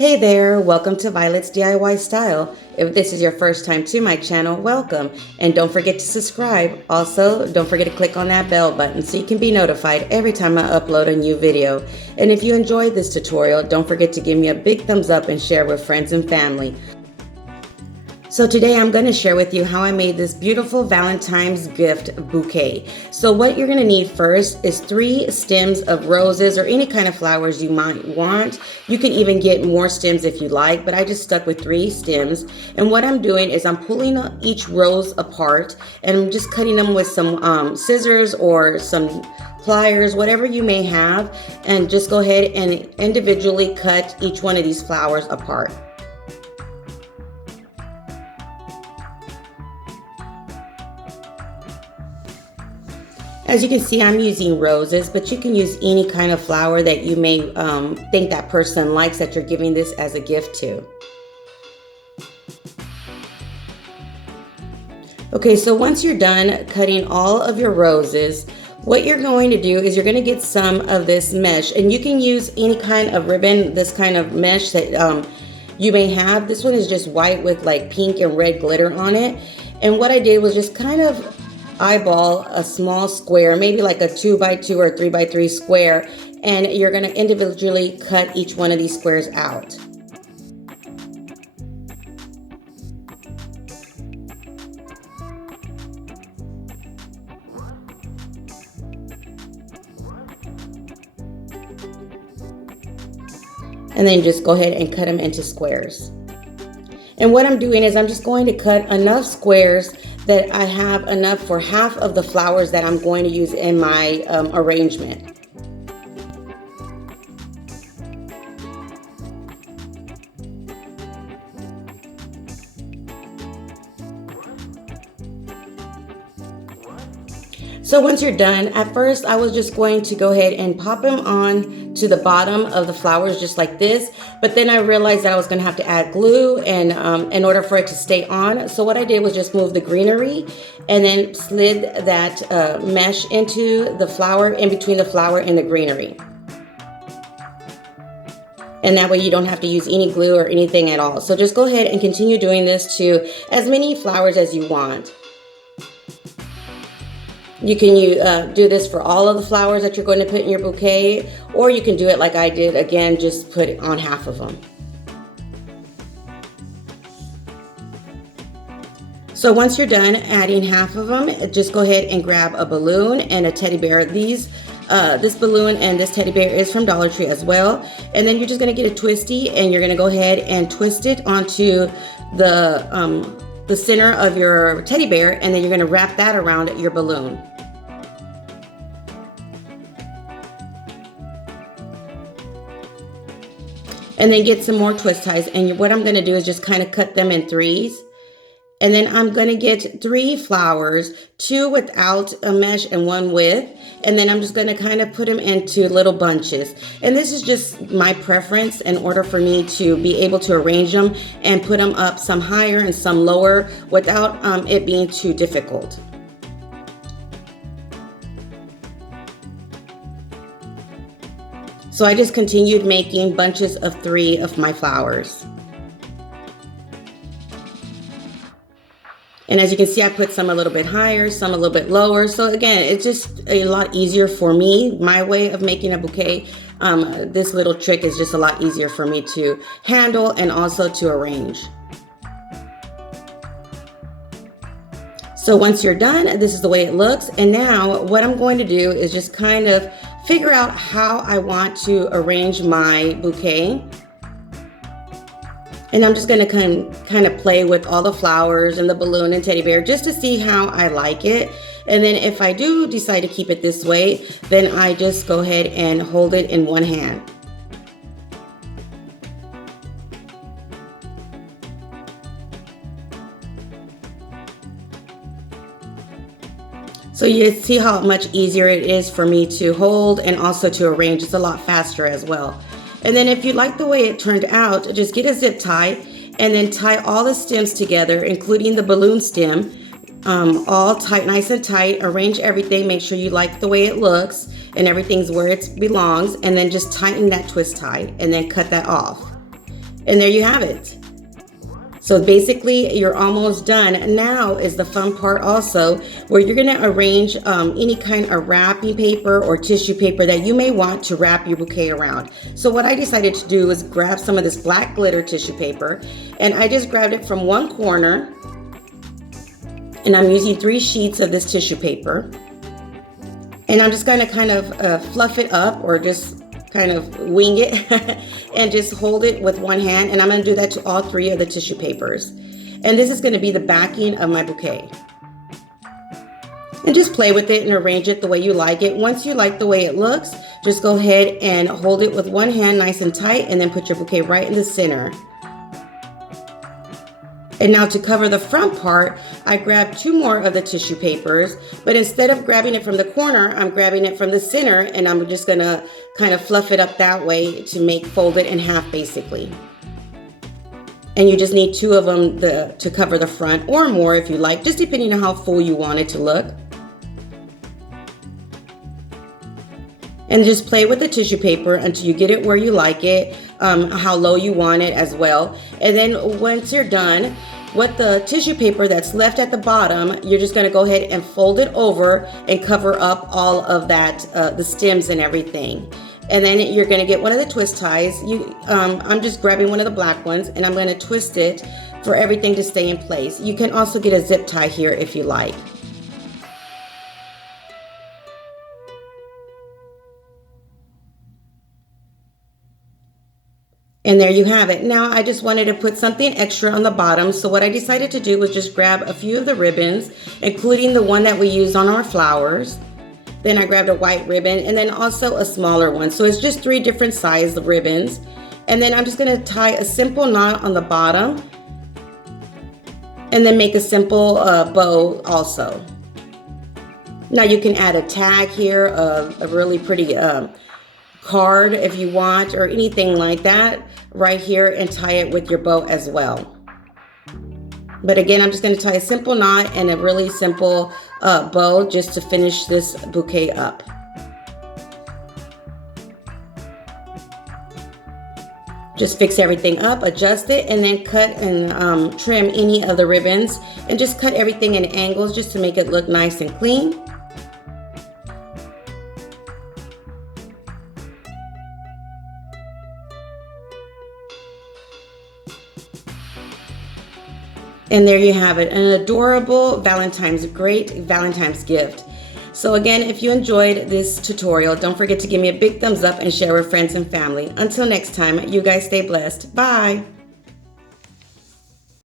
Hey there, welcome to Violet's DIY Style. If this is your first time to my channel, welcome. And don't forget to subscribe. Also, don't forget to click on that bell button so you can be notified every time I upload a new video. And if you enjoyed this tutorial, don't forget to give me a big thumbs up and share with friends and family. So today I'm going to share with you how I made this beautiful Valentine's gift bouquet. So what you're going to need first is 3 stems of roses or any kind of flowers you might want. You can even get more stems if you like, but I just stuck with 3 stems. And what I'm doing is I'm pulling each rose apart and I'm just cutting them with some scissors or some pliers, whatever you may have, and just go ahead and individually cut each one of these flowers apart. As you can see, I'm using roses, but you can use any kind of flower that you may think that person likes that you're giving this as a gift to. Okay, so once you're done cutting all of your roses, what you're going to do is you're going to get some of this mesh, and you can use any kind of ribbon, this kind of mesh that you may have. This one is just white with like pink and red glitter on it. And what I did was just kind of eyeball a small square, maybe like a 2x2 or 3x3 square, and you're going to individually cut each one of these squares out. And then just go ahead and cut them into squares. And what I'm doing is I'm just going to cut enough squares that I have enough for half of the flowers that I'm going to use in my arrangement. So once you're done, at first I was just going to go ahead and pop them on to the bottom of the flowers just like this, but then I realized that I was going to have to add glue and in order for it to stay on. So what I did was just move the greenery and then slid that mesh into the flower, in between the flower and the greenery. And that way you don't have to use any glue or anything at all. So just go ahead and continue doing this to as many flowers as you want. You can do this for all of the flowers that you're going to put in your bouquet, or you can do it like I did, again, just put it on half of them. So once you're done adding half of them, just go ahead and grab a balloon and a teddy bear. This balloon and this teddy bear is from Dollar Tree as well. And then you're just going to get a twisty and you're going to go ahead and twist it onto the center of your teddy bear, and then you're going to wrap that around your balloon. And then get some more twist ties, and what I'm going to do is just kind of cut them in 3s. And then I'm going to get 3 flowers, 2 without a mesh and 1 with. And then I'm just going to kind of put them into little bunches. And this is just my preference in order for me to be able to arrange them and put them up some higher and some lower without it being too difficult. So I just continued making bunches of 3 of my flowers. And as you can see, I put some a little bit higher, some a little bit lower. So again, it's just a lot easier for me, my way of making a bouquet. This little trick is just a lot easier for me to handle and also to arrange. So once you're done, this is the way it looks. And now what I'm going to do is just kind of figure out how I want to arrange my bouquet. And I'm just going to kind of play with all the flowers and the balloon and teddy bear just to see how I like it. And then if I do decide to keep it this way, then I just go ahead and hold it in one hand. So you see how much easier it is for me to hold and also to arrange. It's a lot faster as well. And then if you like the way it turned out, just get a zip tie and then tie all the stems together, including the balloon stem, all tight, nice and tight. Arrange everything, make sure you like the way it looks and everything's where it belongs, and then just tighten that twist tie and then cut that off. And there you have it. So basically you're almost done. Now is the fun part also, where you're gonna arrange any kind of wrapping paper or tissue paper that you may want to wrap your bouquet around. So what I decided to do is grab some of this black glitter tissue paper, and I just grabbed it from one corner, and I'm using 3 sheets of this tissue paper. And I'm just gonna kind of fluff it up, or just kind of wing it and just hold it with one hand, and I'm going to do that to all 3 of the tissue papers. And this is going to be the backing of my bouquet. And just play with it and arrange it the way you like it. Once you like the way it looks, just go ahead and hold it with one hand nice and tight, and then put your bouquet right in the center. And now to cover the front part, I grabbed 2 more of the tissue papers, but instead of grabbing it from the corner, I'm grabbing it from the center, and I'm just gonna kind of fluff it up that way to fold it in half basically. And you just need 2 of them to cover the front, or more if you like, just depending on how full you want it to look. And just play with the tissue paper until you get it where you like it, how low you want it as well. And then once you're done, with the tissue paper that's left at the bottom, you're just gonna go ahead and fold it over and cover up all of that, the stems and everything. And then you're gonna get one of the twist ties. I'm just grabbing one of the black ones, and I'm gonna twist it for everything to stay in place. You can also get a zip tie here if you like. And there you have it. Now I just wanted to put something extra on the bottom. So what I decided to do was just grab a few of the ribbons, including the one that we used on our flowers. Then I grabbed a white ribbon, and then also a smaller one. So it's just 3 different sized ribbons. And then I'm just gonna tie a simple knot on the bottom, and then make a simple bow also. Now you can add a tag here, a really pretty card if you want, or anything like that right here, and tie it with your bow as well. But again, I'm just going to tie a simple knot and a really simple bow just to finish this bouquet up. Just fix everything up, adjust it, and then cut and trim any of the ribbons, and just cut everything in angles just to make it look nice and clean. And there you have it, an adorable great Valentine's gift. So again, if you enjoyed this tutorial, don't forget to give me a big thumbs up and share with friends and family. Until next time, you guys stay blessed. Bye.